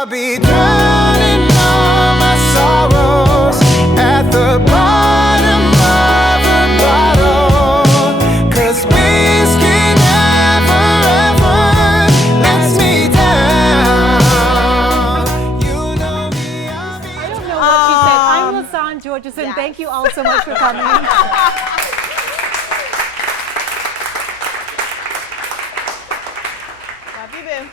I'll be drowning all my sorrows at the bottom of a bottle, 'cause whiskey never ever lets me down. You know me, I'll be I don't know what she said. I'm LaSawn Georgeson. yes. Thank you all so much for coming. Love you, boo.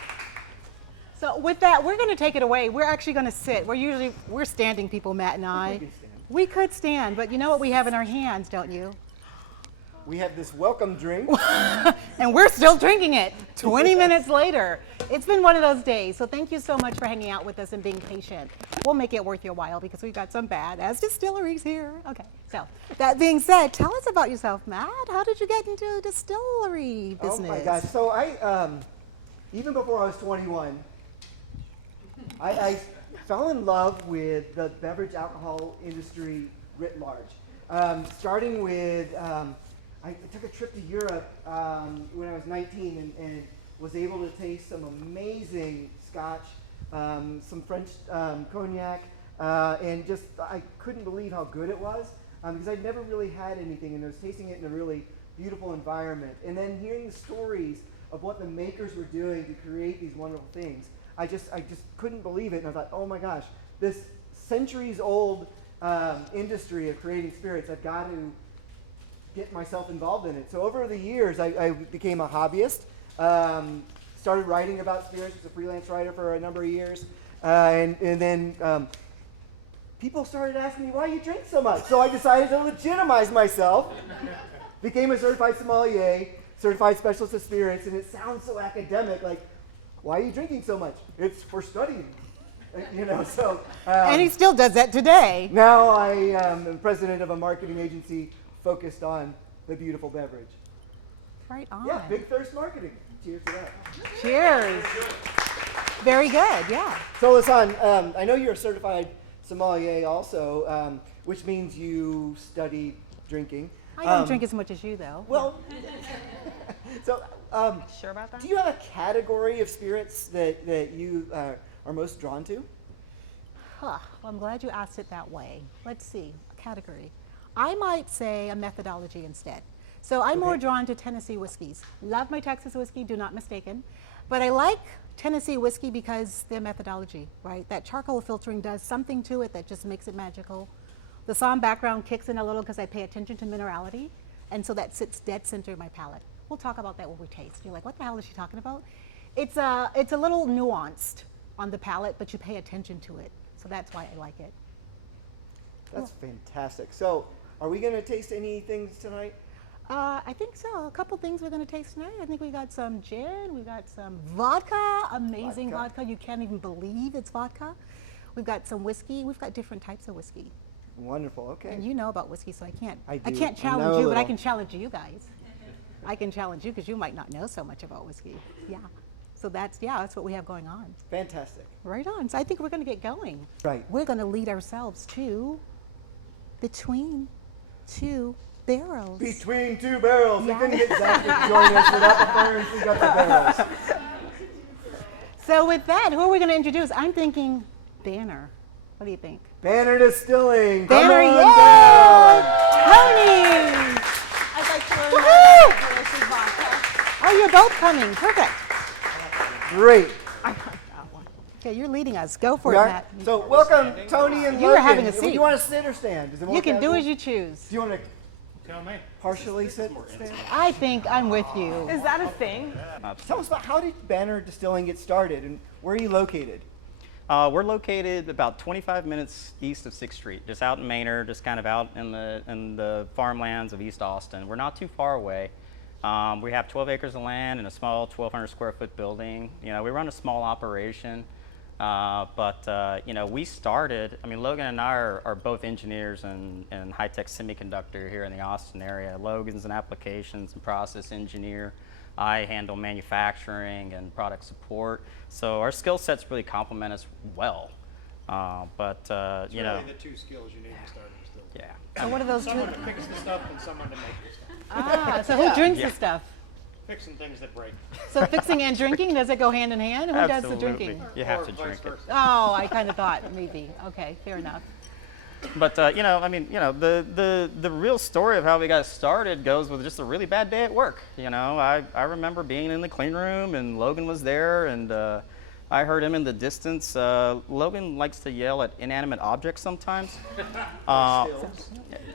So with that, we're going to take it away. We're actually going to sit. We're standing people, Matt and I. We could stand, but you know what we have in our hands, don't you? We have this welcome drink. And we're still drinking it 20 minutes later. It's been one of those days. So thank you so much for hanging out with us and being patient. We'll make it worth your while because we've got some badass distilleries here. Okay, so that being said, tell us about yourself, Matt. How did you get into distillery business? Oh my gosh. So I, even before I was 21, I fell in love with the beverage alcohol industry writ large. Starting with, I took a trip to Europe when I was 19 and was able to taste some amazing scotch, some French cognac, and just I couldn't believe how good it was because I'd never really had anything, and I was tasting it in a really beautiful environment. And then hearing the stories of what the makers were doing to create these wonderful things, I just couldn't believe it. And I thought, oh my gosh, this centuries-old industry of creating spirits, I've got to get myself involved in it. So over the years, I became a hobbyist. Started writing about spirits, was a freelance writer for a number of years, and then people started asking me, why you drink so much? So I decided to legitimize myself, became a certified sommelier, certified specialist of spirits, and it sounds so academic, like, why are you drinking so much? It's for studying, you know, so. And he still does that today. Now I am president of a marketing agency focused on the beautiful beverage. Right on. Yeah, Big Thirst Marketing. Cheers to that. Cheers. Very good, yeah. So, LaSawn, I know you're a certified sommelier also, which means you studied drinking. I don't drink as much as you, though. Well, so Sure about that? do you have a category of spirits that you are most drawn to? Well, I'm glad you asked it that way. Let's see, a category. I might say a methodology instead. So I'm more drawn to Tennessee whiskeys. Love my Texas whiskey, do not mistaken. But I like Tennessee whiskey because their methodology, right? That charcoal filtering does something to it that just makes it magical. The Somm background kicks in a little because I pay attention to minerality, and so that sits dead center of my palate. We'll talk about that when we taste. You're like, what the hell is she talking about? It's a little nuanced on the palate, but you pay attention to it. So that's why I like it. That's fantastic. So, are we going to taste any things tonight? I think so. A couple things we're going to taste tonight. I think we got some gin, we got some vodka, amazing vodka. You can't even believe it's vodka. We've got some whiskey. We've got different types of whiskey. Wonderful. Okay. And you know about whiskey, so I can't I can't know challenge a you, but I little. can challenge you guys. I can challenge you because you might not know so much about whiskey. Yeah. So that's what we have going on. Fantastic. Right on. So I think we're going to get going. Right. We're going to lead ourselves to between two barrels. Between two barrels. Yeah. We couldn't get Zach to join us without the ferns. We got the barrels. So with that, who are we going to introduce? I'm thinking Banner. What do you think? Banner Distilling. Banner, Come on yay! down. Tony! I'd like to learn Woohoo! more about delicious vodka. Oh, you're both coming. Perfect. Great. I like that one. Okay, you're leading us. Go for We it, are? Matt. So welcome, Tony and You Logan. are having a seat. Do you want to sit or stand? Is it more You can do casual? as you choose. Do you want to Tell me. partially sit? Stand? I think I'm with you. Is that a thing? Tell us about how did Banner Distilling get started and where are you located? We're located about 25 minutes east of 6th Street, just out in Maynard, just kind of out in the farmlands of East Austin. We're not too far away. We have 12 acres of land and a small 1,200 square foot building. You know, we run a small operation, but you know, we started. I mean, Logan and I are both engineers in high-tech semiconductor here in the Austin area. Logan's an applications and process engineer. I handle manufacturing and product support, so our skill sets really complement us well. But you know, Really the two skills you need to start a distillery. yeah. So what are those two? Someone to fix the stuff and someone to make the stuff. Ah, so who drinks the stuff? Fixing things that break. So fixing and drinking, does it go hand in hand? Who does the Absolutely. drinking? You have Or to vice drink it. versa. Oh, I kind of thought maybe. Okay, fair enough. But you know, I mean, you know, the real story of how we got started goes with just a really bad day at work. You know, I remember being in the clean room and Logan was there, and I heard him in the distance. Logan likes to yell at inanimate objects sometimes.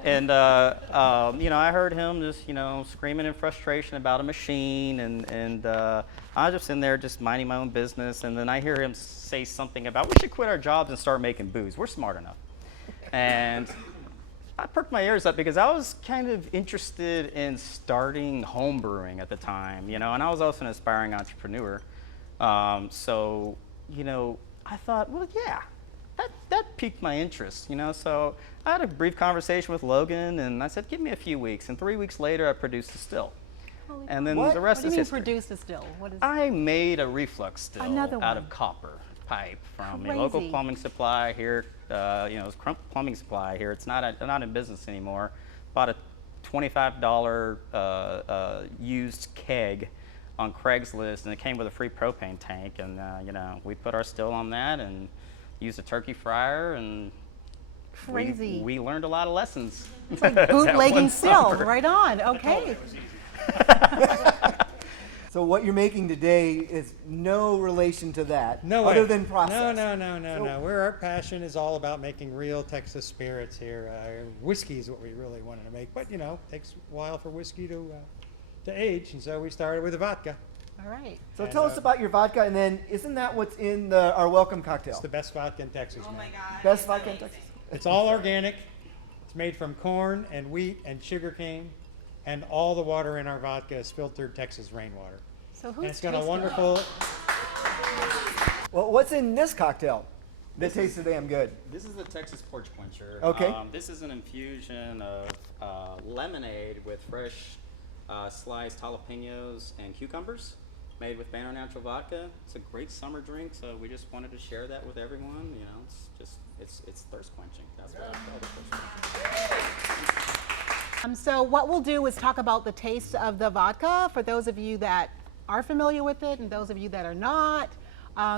And you know, I heard him just, you know, screaming in frustration about a machine, and I was just in there just minding my own business, and then I hear him say something about we should quit our jobs and start making booze. We're smart enough. And I perked my ears up because I was kind of interested in starting home brewing at the time, you know, and I was also an aspiring entrepreneur. So, you know, I thought, well, yeah, that piqued my interest, you know. So I had a brief conversation with Logan, and I said, give me a few weeks. And 3 weeks later, I produced a still. And then What? the rest What do is you mean history. produce a still? What is? I made a reflux still Another out one. of copper pipe from a local Crazy. plumbing supply here. You know, it's plumbing supply here. It's not in business anymore. Bought a $25 used keg on Craigslist, and it came with a free propane tank. And you know, we put our still on that and used a turkey fryer, and Crazy. we learned a lot of lessons. It's like that bootlegging one still. summer. Right on. Okay. So what you're making today is no relation to that, No other way. than process. No. Our passion is all about making real Texas spirits here. Whiskey is what we really wanted to make, but you know, it takes a while for whiskey to age, and so we started with a vodka. All right. So And, tell us about your vodka, and then isn't that what's in our welcome cocktail? It's the best vodka in Texas, man. Best vodka in Texas. It's all organic. It's made from corn and wheat and sugar cane, and all the water in our vodka is filtered Texas rainwater. So And who's it's got a tasting it? wonderful. Well, what's in this cocktail that tastes so damn good? This is the Texas Porch Quencher. Okay. This is an infusion of lemonade with fresh sliced jalapenos and cucumbers, made with Banner Natural Vodka. It's a great summer drink, so we just wanted to share that with everyone. You know, it's thirst quenching. That's what I call it. So what we'll do is talk about the taste of the vodka. For those of you that are familiar with it and those of you that are not,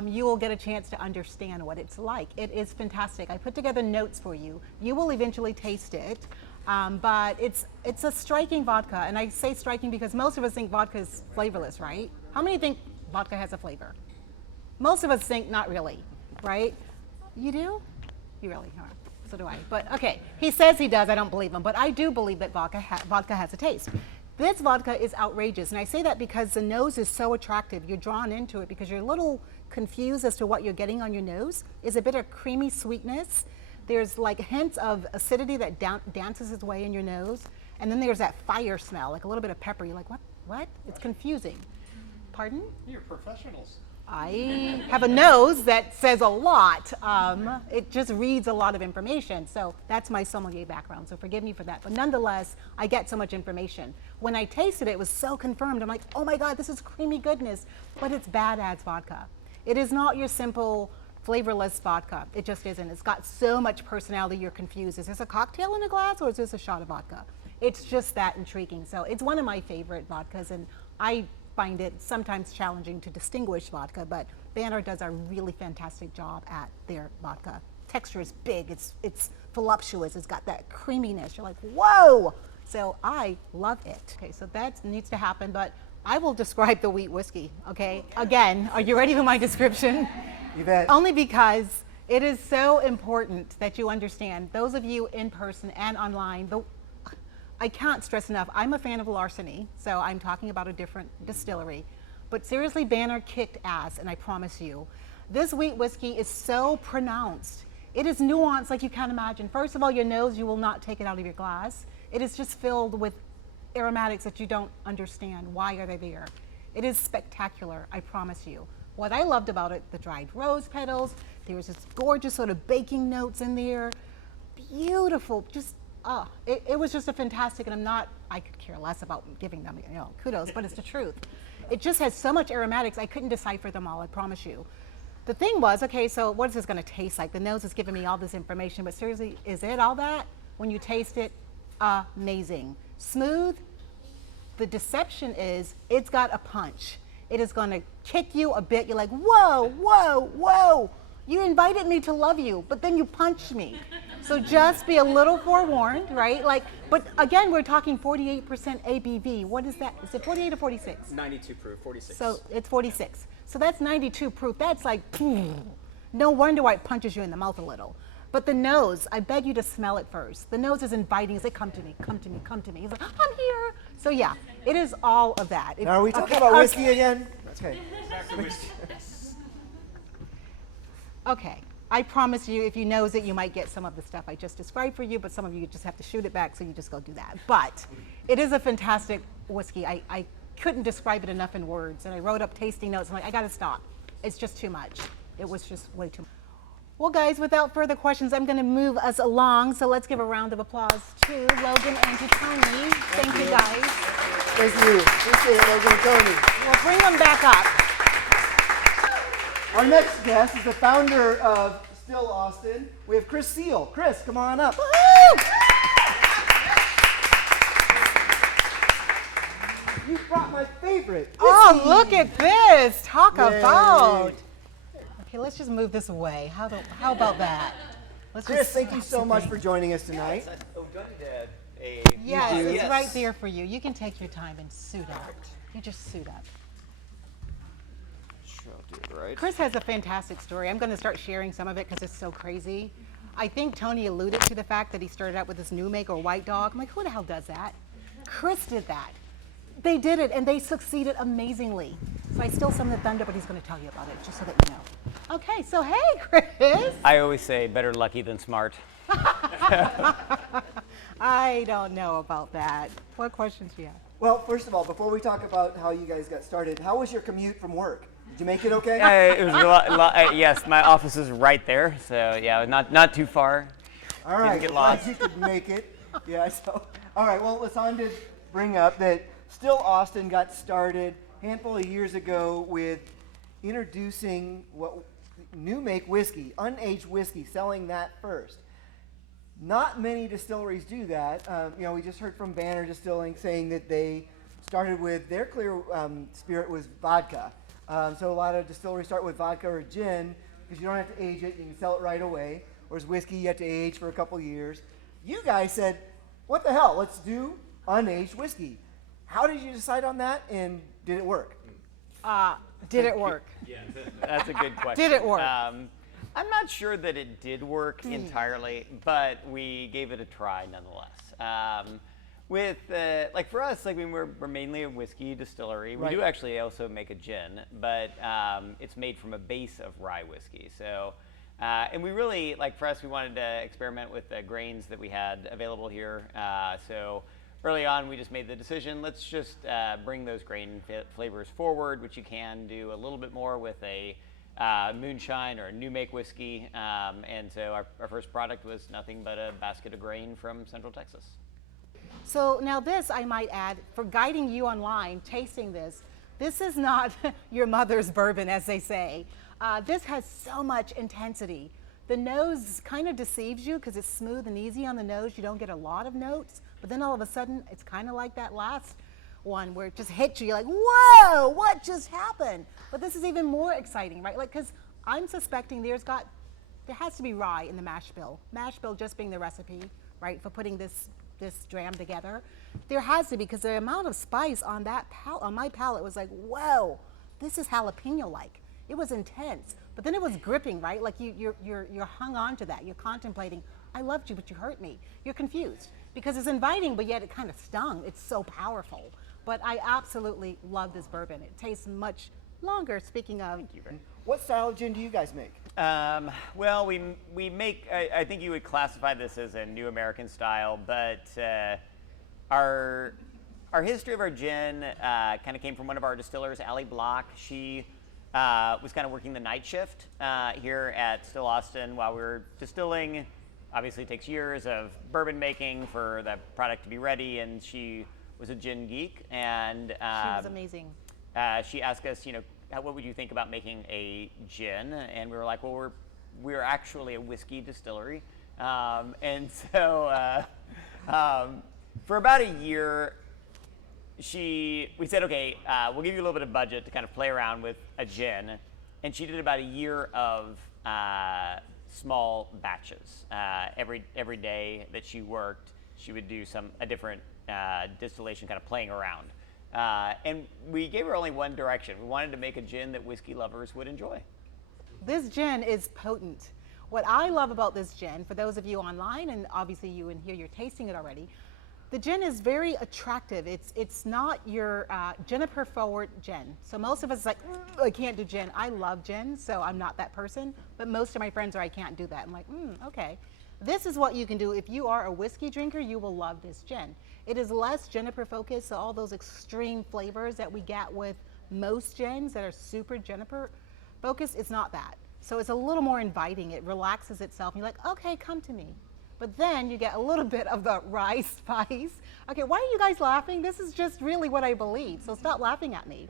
you will get a chance to understand what it's like. It is fantastic. I put together notes for you. You will eventually taste it, but it's a striking vodka. And I say striking because most of us think vodka is flavorless, right? How many think vodka has a flavor? Most of us think not really, right? You do? You really are. So do I. But okay, he says he does. I don't believe him, but I do believe that vodka has a taste. This vodka is outrageous, and I say that because the nose is so attractive. You're drawn into it because you're a little confused as to what you're getting on your nose. It's a bit of creamy sweetness. There's like hints of acidity that dances its way in your nose, and then there's that fire smell, like a little bit of pepper. You're like, what? What? It's confusing. Pardon? You're professionals. I have a nose that says a lot. It just reads a lot of information. So that's my sommelier background. So forgive me for that. But nonetheless, I get so much information. When I tasted it, it was so confirmed. I'm like, oh my God, this is creamy goodness. But it's badass vodka. It is not your simple flavorless vodka. It just isn't. It's got so much personality, you're confused. Is this a cocktail in a glass or is this a shot of vodka? It's just that intriguing. So it's one of my favorite vodkas, and I find it sometimes challenging to distinguish vodka, but Banner does a really fantastic job at their vodka. Texture is big, it's voluptuous, it's got that creaminess. You're like, whoa! So I love it. Okay, so that needs to happen, but I will describe the wheat whiskey, okay? Again, are you ready for my description? You bet. Only because it is so important that you understand, those of you in person and online, I can't stress enough, I'm a fan of Larceny, so I'm talking about a different distillery. But seriously, Banner kicked ass, and I promise you. This wheat whiskey is so pronounced. It is nuanced like you can't imagine. First of all, your nose, you will not take it out of your glass. It is just filled with aromatics that you don't understand. Why are they there? It is spectacular, I promise you. What I loved about it, the dried rose petals, there was this gorgeous sort of baking notes in there. Beautiful, just it was just a fantastic, and I could care less about giving them, kudos, but it's the truth. It just has so much aromatics, I couldn't decipher them all, I promise you. The thing was, okay, so what is this gonna taste like? The nose is giving me all this information, but seriously, is it all that? When you taste it, amazing. Smooth, The deception is it's got a punch. It is going to kick you a bit. You're like, whoa, whoa, whoa. You invited me to love you, but then you punched me. So just be a little forewarned, right? Like, but again, we're talking 48% ABV. What is that? Is it 48 or 46? 92 proof, 46. So it's 46. So that's 92 proof. That's like, no wonder why it punches you in the mouth a little. But the nose, I beg you to smell it first. The nose is inviting. It's like, come to me, come to me, come to me. He's like, I'm here. So yeah, it is all of that. Now, are we talking about whiskey again? Okay. Okay. I promise you, if you nose it, you might get some of the stuff I just described for you, but some of you just have to shoot it back, so you just go do that. But it is a fantastic whiskey. I couldn't describe it enough in words, and I wrote up tasting notes. I'm like, I gotta stop. It's just too much. It was just way too much. Well, guys, without further questions, I'm gonna move us along, so let's give a round of applause to Logan and to Tony. Thank you, guys. Thank you. Appreciate it, Logan and Tony. We'll bring them back up. Our next guest is the founder of Still Austin. We have Chris Seal. Chris, come on up. Woo! You brought my favorite. Oh, whiskey. look at this. Talk Yay. about. Okay, let's just move this away. How about that? Let's Chris, just thank you stop so much sitting. for joining us tonight. Oh, do I need a Yes, do. it's Yes. right there for you. You can take your time and suit up. You just suit up. Sure, I'll do it right. Chris has a fantastic story. I'm going to start sharing some of it because it's so crazy. I think Tony alluded to the fact that he started out with this new make or white dog. I'm like, who the hell does that? Chris did that. They did it, and they succeeded amazingly. So I steal some of the thunder, but he's going to tell you about it, just so that you know. Okay, so hey, Chris. I always say better lucky than smart. I don't know about that. What questions do you have? Well, first of all, before we talk about how you guys got started, how was your commute from work? Did you make it okay? It was yes, my office is right there, so yeah, not too far. All right, get glad lost. you could make it. Yeah, so, all right, well, Lasan did bring up that Still Austin got started a handful of years ago with introducing what new make whiskey, unaged whiskey, selling that first. Not many distilleries do that. We just heard from Banner Distilling saying that they started with their clear spirit was vodka. So a lot of distilleries start with vodka or gin because you don't have to age it, you can sell it right away. Whereas whiskey, you have to age for a couple years. You guys said, what the hell, let's do unaged whiskey. How did you decide on that, and did it work? Did it work? That's a good question. Did it work? I'm not sure that it did work entirely, but we gave it a try nonetheless. Like for us, like we're mainly a whiskey distillery. We Right. do actually also make a gin, but it's made from a base of rye whiskey. So, and we really, like for us, we wanted to experiment with the grains that we had available here. So early on, we just made the decision, let's just bring those grain flavors forward, which you can do a little bit more with a moonshine or a new make whiskey. And so our first product was nothing but a basket of grain from Central Texas. So now this, I might add, for guiding you online, tasting this is not your mother's bourbon, as they say. This has so much intensity. The nose kind of deceives you because it's smooth and easy on the nose. You don't get a lot of notes, but then all of a sudden, it's kind of like that last one where it just hits you. You're like, whoa, what just happened? But this is even more exciting, right? Like, because I'm suspecting there has to be rye in the mash bill. Mash bill just being the recipe, right, for putting this dram together. There has to be, because the amount of spice on that on my palate was like, whoa, this is jalapeno-like. It was intense, but then it was gripping, right? Like you're hung on to that. You're contemplating, I loved you, but you hurt me. You're confused because it's inviting, but yet it kind of stung. It's so powerful. But I absolutely love this bourbon. It tastes much longer. Speaking of, What style of gin do you guys make? Well, we make, I think you would classify this as a new American style, but our history of our gin kind of came from one of our distillers, Allie Block. She was kind of working the night shift here at Still Austin while we were distilling. Obviously, it takes years of bourbon making for that product to be ready, and she was a gin geek, and she was amazing. she asked us, what would you think about making a gin? And we were like, well, we're actually a whiskey distillery, and so for about a year, we said, okay, we'll give you a little bit of budget to kind of play around with a gin, and she did about a year of small batches. Every day that she worked, she would do a different distillation, kind of playing around. And we gave her only one direction. We wanted to make a gin that whiskey lovers would enjoy. This gin is potent. What I love about this gin, for those of you online, and obviously you in here, you're tasting it already, the gin is very attractive. It's not your juniper forward gin. So most of us like, I can't do gin. I love gin, so I'm not that person. But most of my friends are, I can't do that. I'm like, okay. This is what you can do. If you are a whiskey drinker, you will love this gin. It is less juniper focused, so all those extreme flavors that we get with most gins that are super juniper focused, it's not that. So it's a little more inviting. It relaxes itself. You're like, okay, come to me. But then you get a little bit of the rye spice. Okay, why are you guys laughing? This is just really what I believe, so stop laughing at me.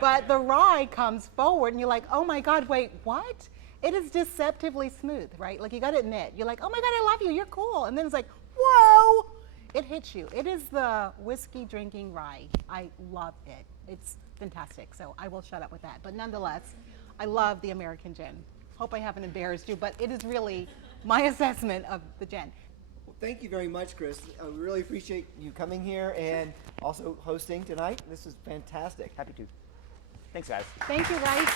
But the rye comes forward and you're like, oh my God, wait, what? It is deceptively smooth, right? Like you gotta admit, you're like, oh my God, I love you, you're cool. And then it's like, whoa, it hits you. It is the whiskey drinking rye. I love it. It's fantastic, so I will shut up with that. But nonetheless, I love the American gin. Hope I haven't embarrassed you, but it is really my assessment of the gin. Well, thank you very much, Chris. We really appreciate you coming here and also hosting tonight. This is fantastic. Happy to. Thanks, guys. Thank you, guys.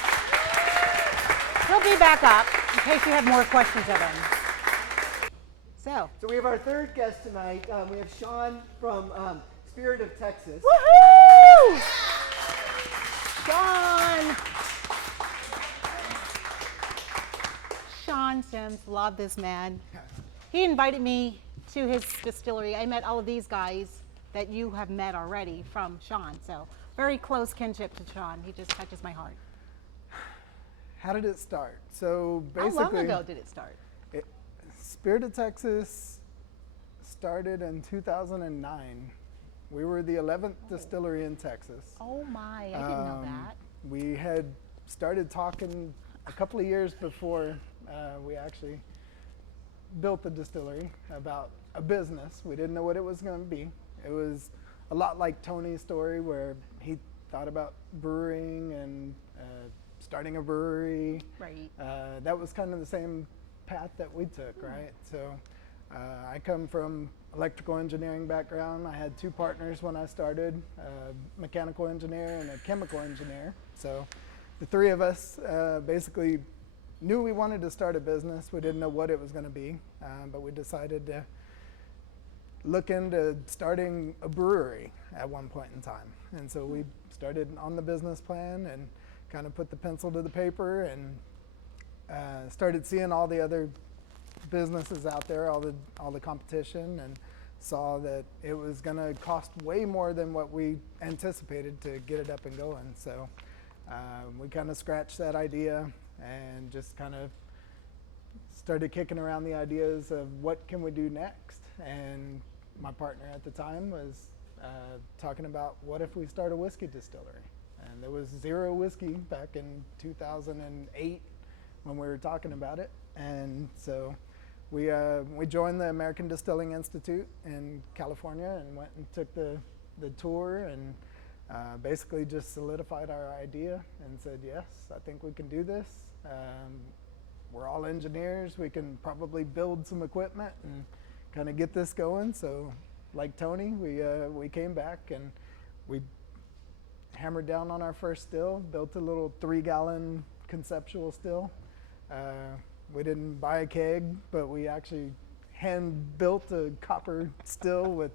He'll be back up in case you have more questions of him. So we have our third guest tonight. We have Sean from Spirit of Texas. woohoo! Sean Sims, love this man. He invited me to his distillery. I met all of these guys that you have met already from Sean. So very close kinship to Sean. He just touches my heart. How did it start? So How basically, long ago did it start? Spirit of Texas started in 2009. We were the 11th distillery in Texas. Oh my, I didn't know that. We had started talking a couple of years before we actually built the distillery about a business. We didn't know what it was going to be. It was a lot like Tony's story where he thought about brewing and starting a brewery. Right. That was kind of the same path that we took, right? So I come from electrical engineering background. I had two partners when I started, a mechanical engineer and a chemical engineer. So the three of us basically knew we wanted to start a business. We didn't know what it was going to be, but we decided to look into starting a brewery at one point in time. And so we started on the business plan and kind of put the pencil to the paper and started seeing all the other businesses out there, all the competition, and saw that it was going to cost way more than what we anticipated to get it up and going. So we kind of scratched that idea and just kind of started kicking around the ideas of what can we do next. And my partner at the time was talking about what if we start a whiskey distillery. And there was zero whiskey back in 2008 when we were talking about it. And so we joined the American Distilling Institute in California and went and took the tour and basically just solidified our idea and said, yes, I think we can do this. We're all engineers. We can probably build some equipment and kind of get this going. So like Tony, we came back and we hammered down on our first still, built a little 3-gallon conceptual still. We didn't buy a keg, but we actually hand built a copper still with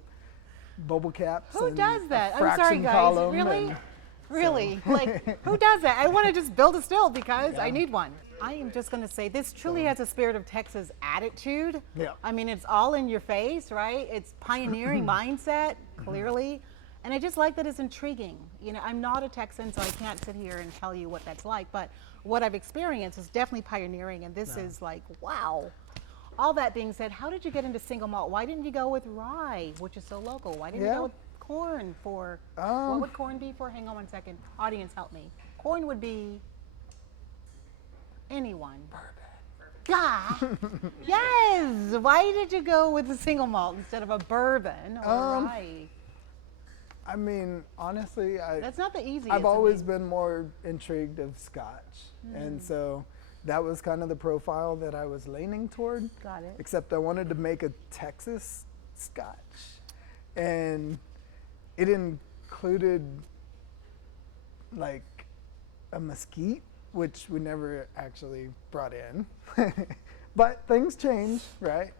bubble caps. Who and does a that? I'm sorry, fraction guys. column Really? and Really? Like, who does that? I want to just build a still because I Yeah. need one. I am just going to say this truly has a Spirit of Texas attitude. Yeah. I mean, it's all in your face, right? It's pioneering mindset, clearly. And I just like that it's intriguing. You know, I'm not a Texan, so I can't sit here and tell you what that's like. But what I've experienced is definitely pioneering. And this is like, wow. All that being said, how did you get into single malt? Why didn't you go with rye, which is so local? Why didn't you Yeah. go with corn for, what would corn be for? Hang on 1 second. Audience, help me. Corn would be anyone. Bourbon. Yes. Why did you go with a single malt instead of a bourbon or rye? I mean, honestly, That's not the easiest. I've I always mean, been more intrigued of Scotch, and so that was kind of the profile that I was leaning toward. Got it. Except I wanted to make a Texas Scotch, and it included like a mesquite, which we never actually brought in, but things change, right?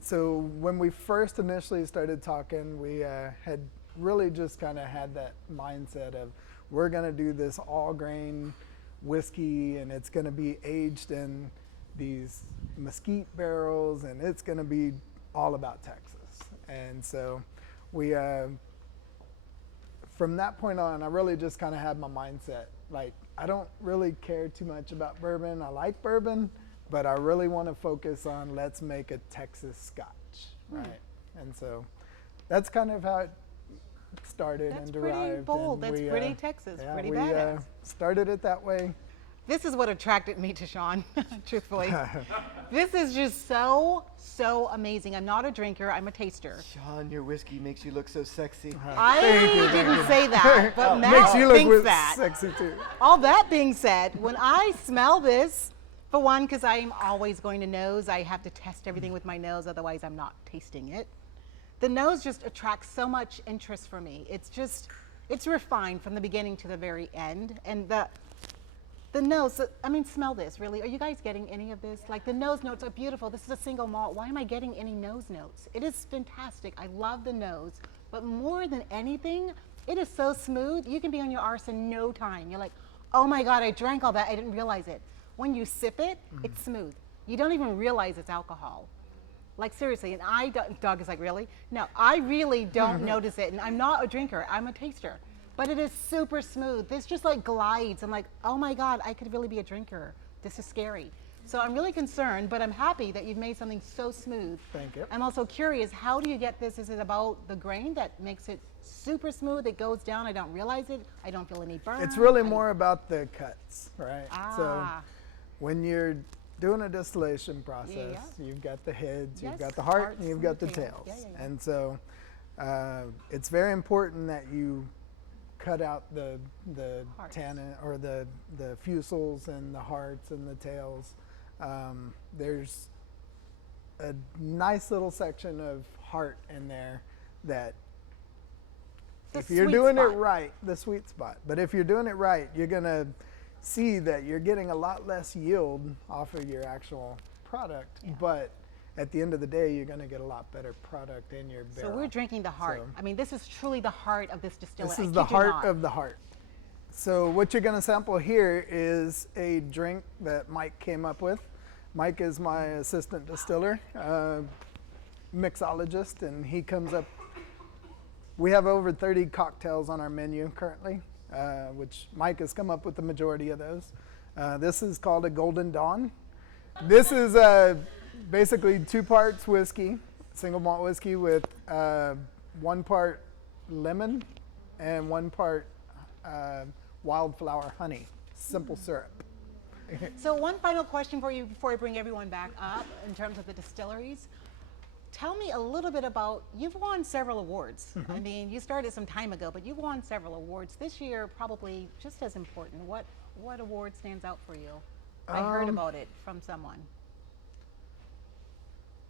So when we first initially started talking, we had really just kind of had that mindset of we're going to do this all grain whiskey, and it's going to be aged in these mesquite barrels, and it's going to be all about Texas. And so we, from that point on, I really just kind of had my mindset like I don't really care too much about bourbon. I like bourbon, but I really want to focus on let's make a Texas Scotch, right? And so that's kind of how it started That's and pretty derived. bold. and That's we, pretty Texas. yeah, Pretty we badass. started it that way. This is what attracted me to Sean, truthfully. This is just so amazing. I'm not a drinker, I'm a taster. Sean, your whiskey makes you look so sexy. I didn't say that, but Matt Makes you look thinks that. sexy too. All that being said, when I smell this, for one, because I'm always going to nose, I have to test everything with my nose, otherwise I'm not tasting it. The nose just attracts so much interest for me. It's refined from the beginning to the very end. And the nose, I mean, smell this, really. Are you guys getting any of this? Like, the nose notes are beautiful. This is a single malt. Why am I getting any nose notes? It is fantastic. I love the nose. But more than anything, it is so smooth. You can be on your arse in no time. You're like, oh my God, I drank all that. I didn't realize it. When you sip it, it's smooth. You don't even realize it's alcohol. Like, seriously, and Doug is like, really? No, I really don't notice it. And I'm not a drinker, I'm a taster. But it is super smooth. This just like glides. I'm like, oh my God, I could really be a drinker. This is scary. So I'm really concerned, but I'm happy that you've made something so smooth. Thank you. I'm also curious, how do you get this? Is it about the grain that makes it super smooth? It goes down, I don't realize it. I don't feel any burn. It's really more about the cuts, right? So Ah. when you're doing a distillation process, Yeah. you've got the heads, you've Yes, got the heart, hearts and you've and got the the tails. tails. Yeah. And so it's very important that you cut out the Hearts. tannin or the fusels and the hearts and the tails. There's a nice little section of heart in there that The if you're sweet doing spot. it right, the sweet spot. But if you're doing it right, you're gonna see that you're getting a lot less yield off of your actual product. Yeah. But at the end of the day, you're gonna get a lot better product in your barrel. So we're drinking the heart. So- I mean, this is truly the heart of this distillery. This I is the kid you heart not. of the heart. So what you're gonna sample here is a drink that Mike came up with. Mike is my assistant distiller, mixologist, and he comes up. We have over 30 cocktails on our menu currently, which Mike has come up with the majority of those. This is called a Golden Dawn. This is basically 2 parts whiskey, single malt whiskey with 1 part lemon and 1 part wildflower honey, simple syrup. So one final question for you before I bring everyone back up in terms of the distilleries. Tell me a little bit about, you've won several awards. I mean, you started some time ago, but you've won several awards. This year, probably just as important. What award stands out for you? I heard about it from someone.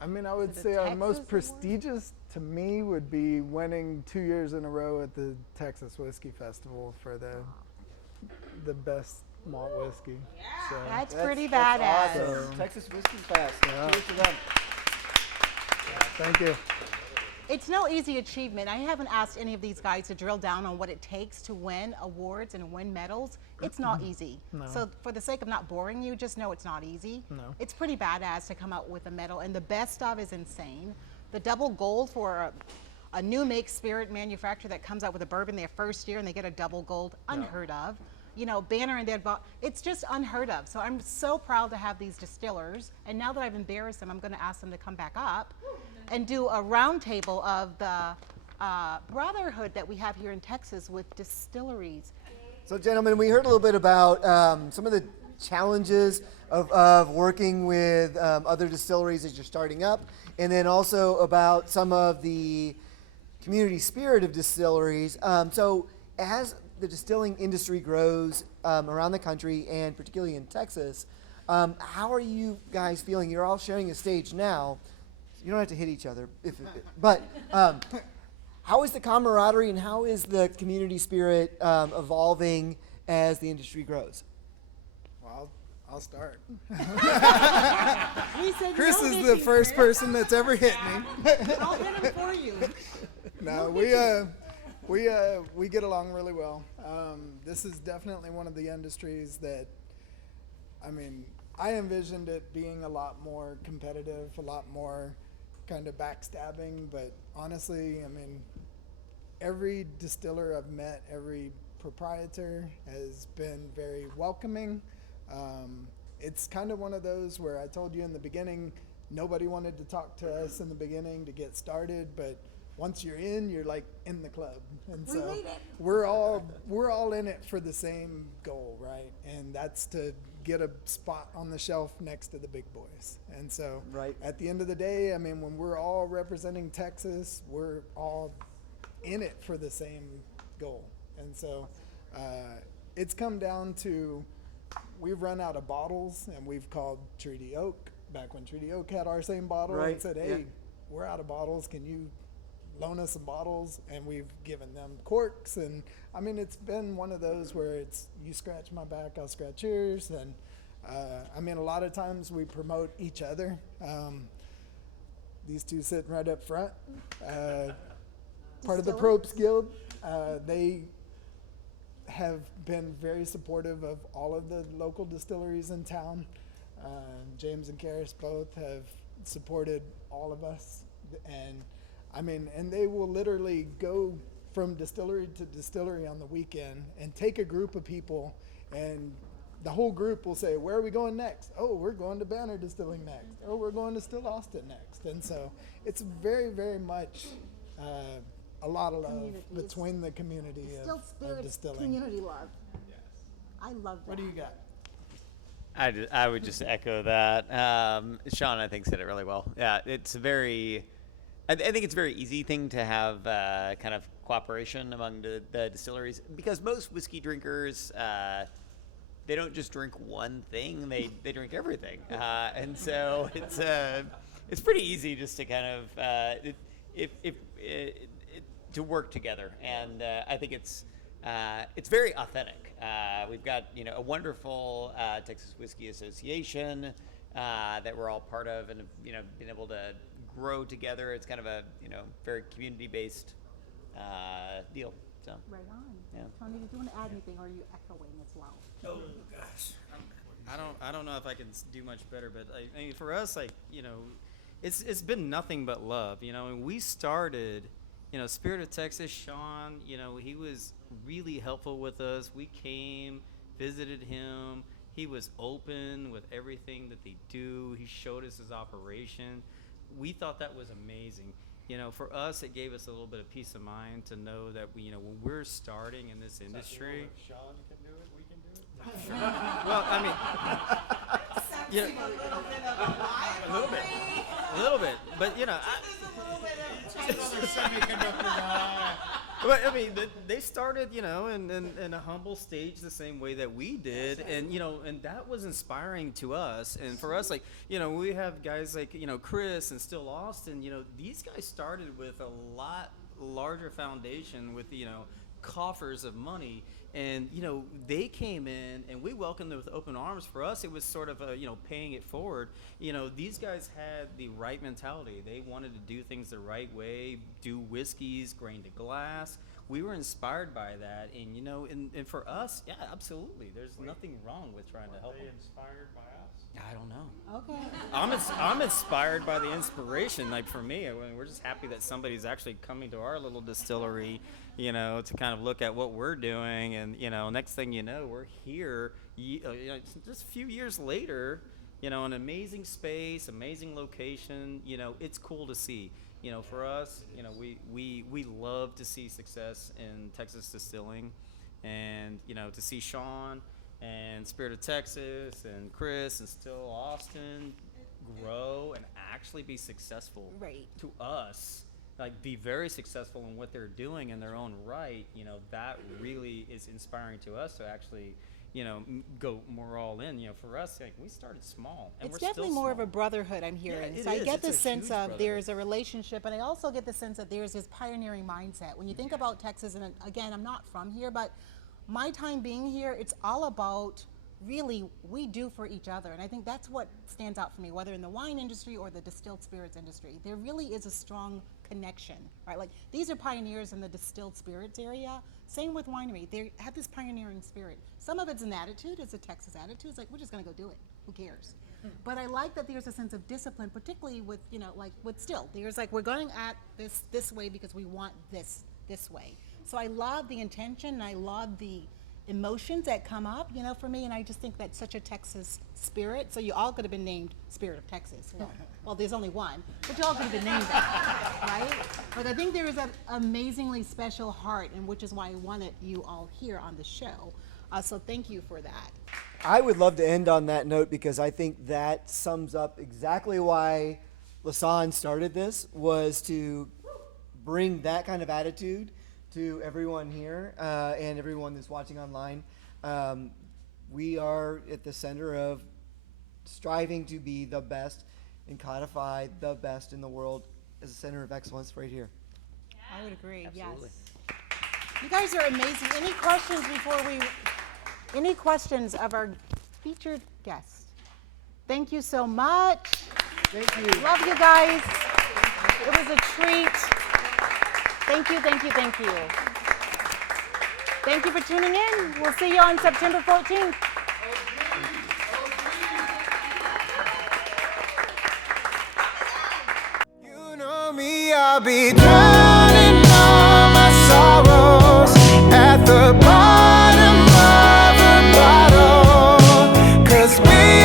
I mean, I would it a say our Texas most award? prestigious to me would be winning 2 years in a row at the Texas Whiskey Festival for the best malt whiskey. So, That's pretty badass. Awesome. Texas Whiskey Fest. Yeah. Cheers to them. thank you. It's no easy achievement. I haven't asked any of these guys to drill down on what it takes to win awards and win medals. It's not easy. No. So for the sake of not boring you, just know it's not easy. No. It's pretty badass to come out with a medal, and the best of is insane. The double gold for a new make spirit manufacturer that comes out with a bourbon their first year and they get a double gold, unheard of. You know, banner and it's just unheard of. So I'm so proud to have these distillers. And now that I've embarrassed them, I'm going to ask them to come back up and do a roundtable of the brotherhood that we have here in Texas with distilleries. So, gentlemen, we heard a little bit about some of the challenges of working with other distilleries as you're starting up, and then also about some of the community spirit of distilleries. So as the distilling industry grows around the country and particularly in Texas, how are you guys feeling? You're all sharing a stage now. You don't have to hit each other, but how is the camaraderie and how is the community spirit evolving as the industry grows? Well, I'll start. We said Chris no is the hitting, first Chris. person that's ever hit me. I'll hit him for you. No, we get along really well. This is definitely one of the industries that, I mean, I envisioned it being a lot more competitive, a lot more kind of backstabbing, but honestly, I mean, every distiller I've met, every proprietor has been very welcoming. It's kind of one of those where I told you in the beginning, nobody wanted to talk to us in the beginning to get started, but once you're in, you're like in the club. And We so made it. we're all in it for the same goal, right? And that's to get a spot on the shelf next to the big boys. And so Right. at the end of the day, I mean, when we're all representing Texas, we're all in it for the same goal. And so it's come down to, we've run out of bottles and we've called Treaty Oak back when Treaty Oak had our same bottle Right, and said, hey, yeah. we're out of bottles. Can you loan us some bottles? And we've given them corks. And I mean, it's been one of those where it's you scratch my back, I'll scratch yours. And I mean, a lot of times we promote each other. These two sitting right up front, part of the Propes Guild, they have been very supportive of all of the local distilleries in town. James and Karis both have supported all of us. And I mean, and they will literally go from distillery to distillery on the weekend and take a group of people, and the whole group will say, where are we going next? Oh, we're going to Banner Distilling next. Oh, we're going to Still Austin next. And so it's very, very much a lot of love Community. between the community Still of spirits, distilling. community love. I love that. What do you got? I would just echo that. Sean, I think, said it really well. Yeah, it's a very, I think it's a very easy thing to have kind of cooperation among the distilleries, because most whiskey drinkers, they don't just drink one thing, they drink everything. And so it's pretty easy just to kind of, to work together. And I think it's very authentic. We've got a wonderful Texas Whiskey Association that we're all part of, and been able to grow together. It's kind of a very community-based deal. So Right on. Yeah. Tony, did you want to add anything, or are you echoing as well? Oh gosh, I don't know if I can do much better, but I mean, for us, it's been nothing but love. And we started, Spirit of Texas. Sean, he was really helpful with us. We came, visited him. He was open with everything that they do. He showed us his operation. We thought that was amazing. For us, it gave us a little bit of peace of mind to know that when we're starting in this industry. Sean can do it, we can do it. Well, I mean, a little bit, but But I mean, they started, in a humble stage, the same way that we did, and and that was inspiring to us. And for us, we have guys like Chris and Still Austin. These guys started with a lot larger foundation with coffers of money, and they came in and we welcomed them with open arms. For us, it was sort of a paying it forward. These guys had the right mentality. They wanted to do things the right way, do whiskeys grain to glass. We were inspired by that, and and for us, yeah, absolutely. There's nothing wrong with trying to help They them. inspired by us? I don't know. Okay. I'm inspired by the inspiration. Like for me, we're just happy that somebody's actually coming to our little distillery, to kind of look at what we're doing, and next thing you know, we're here. Just a few years later, an amazing space, amazing location. It's cool to see. For us, we love to see success in Texas distilling, and to see Sean and Spirit of Texas and Chris and Still Austin grow and actually be successful. Right. To us, like be very successful in what they're doing in their own right, you know, that really is inspiring to us to actually, you know, go more all in. You know, for us, like, we started small, and It's we're definitely still more of a small. brotherhood, I'm hearing. it So I is. get It's the a sense huge of brotherhood. there's a relationship, and I also get the sense that there's this pioneering mindset. When you think about Texas, and again, I'm not from here, but my time being here, it's all about really we do for each other. And I think that's what stands out for me, whether in the wine industry or the distilled spirits industry. There really is a strong connection, right? Like, these are pioneers in the distilled spirits area. Same with winery. They have this pioneering spirit. Some of it's an attitude, it's a Texas attitude. It's like, we're just gonna go do it. Who cares? But I like that there's a sense of discipline, particularly with, you know, like with still. There's like, we're going at this way because we want this way. So I love the intention, and I love the emotions that come up, you know, for me, and I just think that's such a Texas spirit. So you all could have been named Spirit of Texas. Well, there's only one, but you all could have been named that, right? But I think there is an amazingly special heart, and which is why I wanted you all here on the show. So thank you for that. I would love to end on that note, because I think that sums up exactly why Lasan started this, was to bring that kind of attitude to everyone here and everyone that's watching online. We are at the center of striving to be the best and codify the best in the world as a center of excellence right here. I would agree. Absolutely. Yes. You guys are amazing. Any questions of our featured guest? Thank you so much. Thank you. Love you guys. It was a treat. Thank you, thank you, thank you. Thank you for tuning in. We'll see you on September 14th. You know me, I'll be drowning all my sorrows at the bottom of a bottle, 'cause we